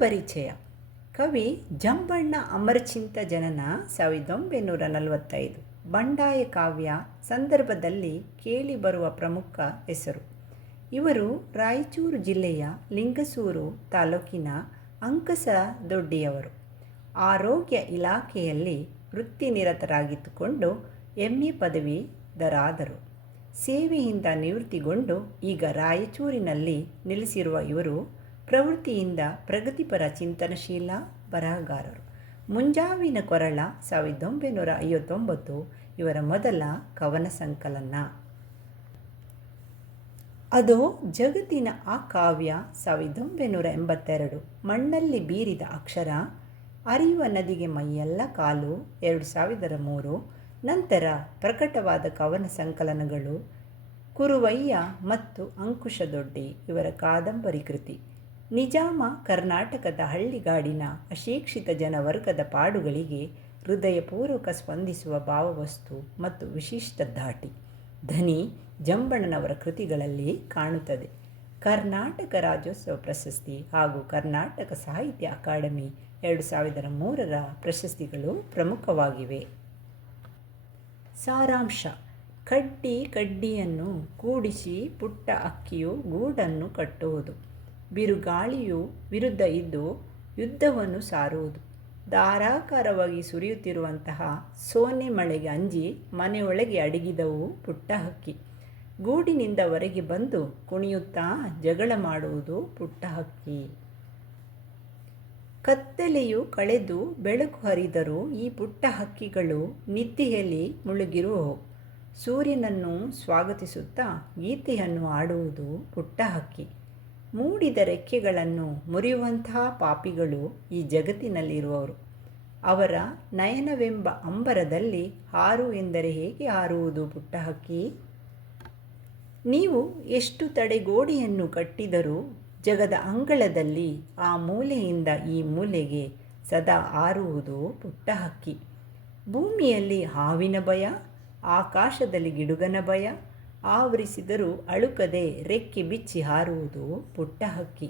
ಪರಿಚಯ. ಕವಿ ಜಂಬಣ್ಣ ಅಮರಚಿಂತ ಜನನ 1945. ಬಂಡಾಯ ಕಾವ್ಯ ಸಂದರ್ಭದಲ್ಲಿ ಕೇಳಿಬರುವ ಪ್ರಮುಖ ಹೆಸರು. ಇವರು ರಾಯಚೂರು ಜಿಲ್ಲೆಯ ಲಿಂಗಸೂರು ತಾಲೂಕಿನ ಅಂಕಸದೊಡ್ಡಿಯವರು. ಆರೋಗ್ಯ ಇಲಾಖೆಯಲ್ಲಿ ವೃತ್ತಿನಿರತರಾಗಿದ್ದುಕೊಂಡು MA ಪದವೀಧರಾದರು. ಸೇವೆಯಿಂದ ನಿವೃತ್ತಿಗೊಂಡು ಈಗ ರಾಯಚೂರಿನಲ್ಲಿ ನೆಲೆಸಿರುವ ಇವರು ಪ್ರವೃತ್ತಿಯಿಂದ ಪ್ರಗತಿಪರ ಚಿಂತನಶೀಲ ಬರಹಗಾರರು. ಮುಂಜಾವಿನ ಕೊರಳ 1959 ಇವರ ಮೊದಲ ಕವನ ಸಂಕಲನ. ಅದೋ ಜಗತ್ತಿನ ಆ ಕಾವ್ಯ 1982. ಮಣ್ಣಲ್ಲಿ ಬೀರಿದ ಅಕ್ಷರ, ಅರಿಯುವ ನದಿಗೆ ಮೈಯೆಲ್ಲ ಕಾಲು 2003. ನಂತರ ಪ್ರಕಟವಾದ ಕವನ ಸಂಕಲನಗಳು ಕುರುವಯ್ಯ ಮತ್ತು ಅಂಕುಶದೊಡ್ಡಿ ಇವರ ಕಾದಂಬರಿ ಕೃತಿ. ನಿಜಾಮ ಕರ್ನಾಟಕದ ಹಳ್ಳಿಗಾಡಿನ ಅಶಿಕ್ಷಿತ ಜನವರ್ಗದ ಪಾಡುಗಳಿಗೆ ಹೃದಯಪೂರ್ವಕ ಸ್ಪಂದಿಸುವ ಭಾವವಸ್ತು ಮತ್ತು ವಿಶಿಷ್ಟ ಧಾಟಿ, ಧನಿ ಜಂಬಣ್ಣನವರ ಕೃತಿಗಳಲ್ಲಿ ಕಾಣುತ್ತದೆ. ಕರ್ನಾಟಕ ರಾಜ್ಯೋತ್ಸವ ಪ್ರಶಸ್ತಿ ಹಾಗೂ ಕರ್ನಾಟಕ ಸಾಹಿತ್ಯ ಅಕಾಡೆಮಿ 2003ರ ಪ್ರಶಸ್ತಿಗಳು ಪ್ರಮುಖವಾಗಿವೆ. ಸಾರಾಂಶ: ಕಡ್ಡಿಯನ್ನು ಕೂಡಿಸಿ ಪುಟ್ಟ ಹಕ್ಕಿಯು ಗೂಡನ್ನು ಕಟ್ಟುವುದು. ಬಿರುಗಾಳಿಯು ವಿರುದ್ಧ ಇದ್ದು ಯುದ್ಧವನ್ನು ಸಾರುವುದು. ಧಾರಾಕಾರವಾಗಿ ಸುರಿಯುತ್ತಿರುವಂತಹ ಸೋನೆ ಮಳೆಗೆ ಅಂಜಿ ಮನೆಯೊಳಗೆ ಅಡಗಿದವು ಪುಟ್ಟ ಹಕ್ಕಿ. ಗೂಡಿನಿಂದ ಹೊರಗೆ ಬಂದು ಕುಣಿಯುತ್ತಾ ಜಗಳ ಮಾಡುವುದು ಪುಟ್ಟ ಹಕ್ಕಿ. ಕತ್ತಲೆಯು ಕಳೆದು ಬೆಳಕು ಹರಿದರೂ ಈ ಪುಟ್ಟ ಹಕ್ಕಿಗಳು ನಿದ್ದೆಯಲ್ಲಿ ಮುಳುಗಿರುವವು. ಸೂರ್ಯನನ್ನು ಸ್ವಾಗತಿಸುತ್ತಾ ಗೀತೆಯನ್ನು ಆಡುವುದು ಪುಟ್ಟ ಹಕ್ಕಿ. ಮೂಡಿದ ರೆಕ್ಕೆಗಳನ್ನು ಮುರಿಯುವಂತಹ ಪಾಪಿಗಳು ಈ ಜಗತ್ತಿನಲ್ಲಿರುವವರು. ಅವರ ನಯನವೆಂಬ ಅಂಬರದಲ್ಲಿ ಹಾರು ಎಂದರೆ ಹೇಗೆ ಹಾರುವುದು ಪುಟ್ಟ ಹಕ್ಕಿ? ನೀವು ಎಷ್ಟು ತಡೆಗೋಡೆಯನ್ನು ಕಟ್ಟಿದರೂ ಜಗದ ಅಂಗಳದಲ್ಲಿ ಆ ಮೂಲೆಯಿಂದ ಈ ಮೂಲೆಗೆ ಸದಾ ಹಾರುವುದು ಪುಟ್ಟ ಹಕ್ಕಿ. ಭೂಮಿಯಲ್ಲಿ ಹಾವಿನ ಭಯ, ಆಕಾಶದಲ್ಲಿ ಗಿಡುಗನ ಭಯ ಆವರಿಸಿದರೂ ಅಳುಕದೆ ರೆಕ್ಕೆ ಬಿಚ್ಚಿ ಹಾರುವುದು ಪುಟ್ಟ ಹಕ್ಕಿ.